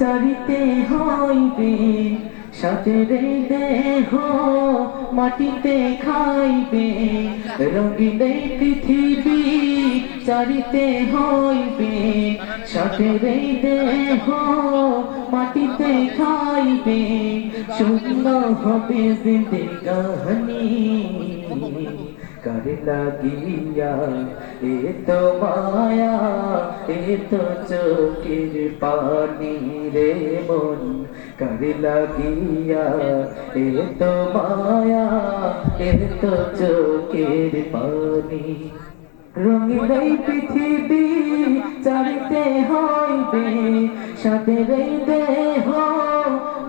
চারিতে হইবে সাথে দেহ মাটিতে খাইবে রঙিন এই পৃথিবী চারিতে হইবে সাথে দেহ মাটিতে খাইবে শূন্য হবে জিন্দেগানি কারে লাগিয়া এ তো মায়া এ তো চোখের পানি রে মন কারে লাগিয়া এ তো মায়া এ তো চোখের পানি রঙিন এই পৃথিবী চারিতে হইবে সাথে দেহ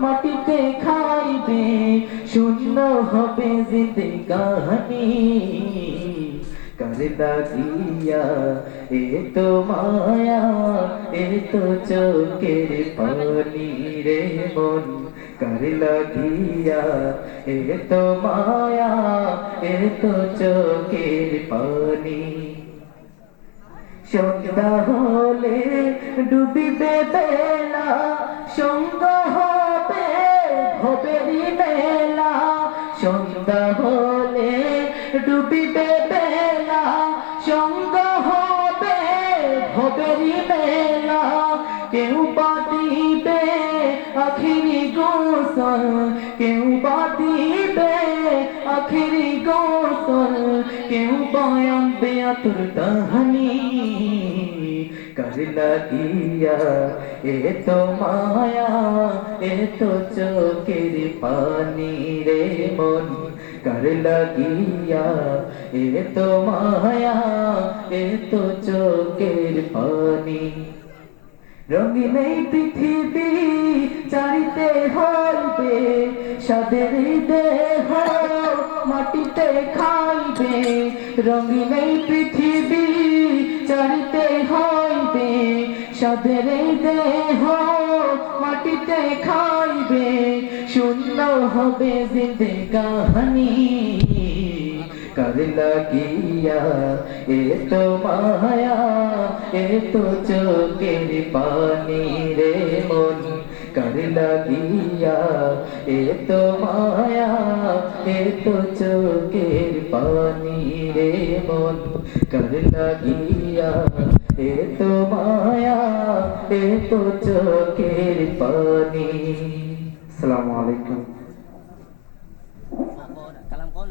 মাটিতে খাইবে শূন্য হবে জিন্দেগানি কারে লাগিয়া এ তো মায়া এ তো চোখের পানি রে মন কারে লাগিয়া এ তো মায়া এ তো চোখের পানি সন্ধ্যা হলে ডুবিবে বেলা সঙ্গ হবে ভবেরি মেলা সন্ধ্যা হলে ডুবিবে বেলা সঙ্গ হবে ভবেরি মেলা কেউ বাদিবে আখিরি গোসল কেউ বাদিবে আখিরি গোসল কেউ বয়ানবে আতুর কাহানি কারে লাগিয়া এ তো মায়া এ তো চোখের পানি রে মন কারে লাগিয়া এ তো মায়া এ তো চোখের পানি রঙিন এই পৃথিবী চারিতে হইবে সাদের দেহ মাটিতে খাইবে রঙিন এই পৃথিবী চারিতে হইবে সাদের দেহ মাটিতে খাইবে শূন্য হবে জিন্দেগানি কারে লাগিয়া এ তো মায়া এ তো চোখের পানি রে মন কারে লাগিয়া এ তো মায়া এ তো চোখের পানি রে মন কারে লাগিয়া এ তো মায়া এ তো চোখের পানি। আসসালামু আলাইকুম।